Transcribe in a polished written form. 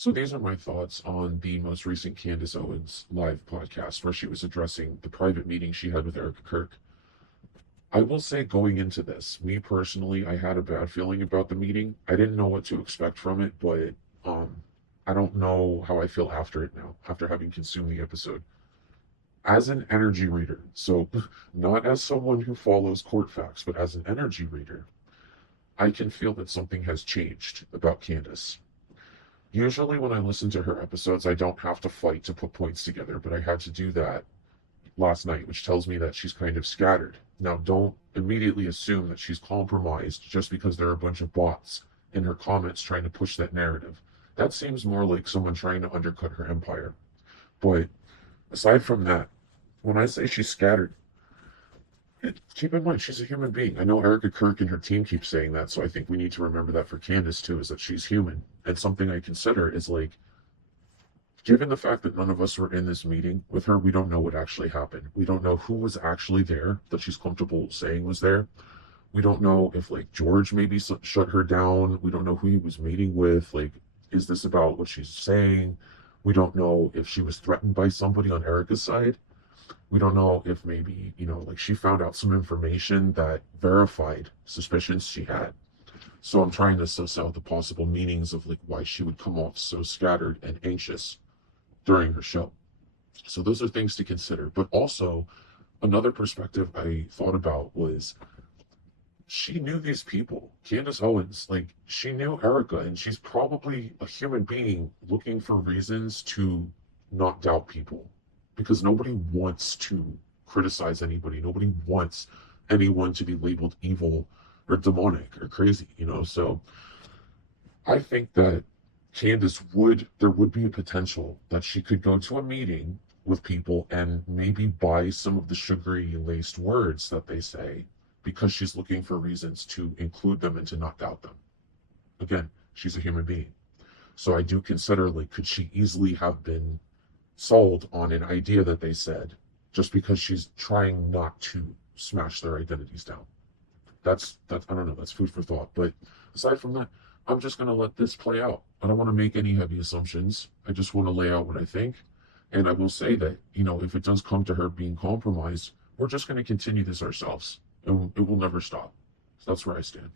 So these are my thoughts on the most recent Candace Owens live podcast where she was addressing the private meeting she had with Erica Kirk. I will say going into this, me personally, I had a bad feeling about the meeting. I didn't know what to expect from it, but um I don't know how I feel after it now, after having consumed the episode. As an energy reader, so not as someone who follows court facts, but as an energy reader, I can feel that something has changed about Candace. Usually, when I listen to her episodes, I don't have to fight to put points together, but I had to do that last night, which tells me that she's kind of scattered. Now, don't immediately assume that she's compromised just because there are a bunch of bots in her comments trying to push that narrative. That seems more like someone trying to undercut her empire. But aside from that, when I say she's scattered, keep in mind she's a human being. I know Erica Kirk and her team keep saying that, so I think we need to remember that for Candace too, is that she's human. And something I consider is like, given the fact that none of us were in this meeting with her, we don't know what actually happened. We don't know who was actually there that she's comfortable saying was there. We don't know if like George maybe shut her down. We don't know who he was meeting with. Like, is this about what she's saying? We don't know if she was threatened by somebody on Erica's side. We don't know if maybe, like she found out some information that verified suspicions she had. So I'm trying to suss out the possible meanings of like why she would come off so scattered and anxious during her show. So those are things to consider. But also, another perspective I thought about was she knew these people. Candace Owens, like she knew Erica, and she's probably a human being looking for reasons to not doubt people because nobody wants to criticize anybody. Nobody wants anyone to be labeled evil or demonic or crazy. So I think that there would be a potential that she could go to a meeting with people and maybe buy some of the sugary laced words that they say because she's looking for reasons to include them and to not doubt them. Again, she's a human being. So I do consider, like, could she easily have been sold on an idea that they said just because she's trying not to smash their identities down? That's I don't know, that's food for thought. But aside from that, I'm just gonna let this play out. I don't want to make any heavy assumptions. I just want to lay out what I think. And I will say that, if it does come to her being compromised, we're just gonna continue this ourselves. And it will never stop. So that's where I stand.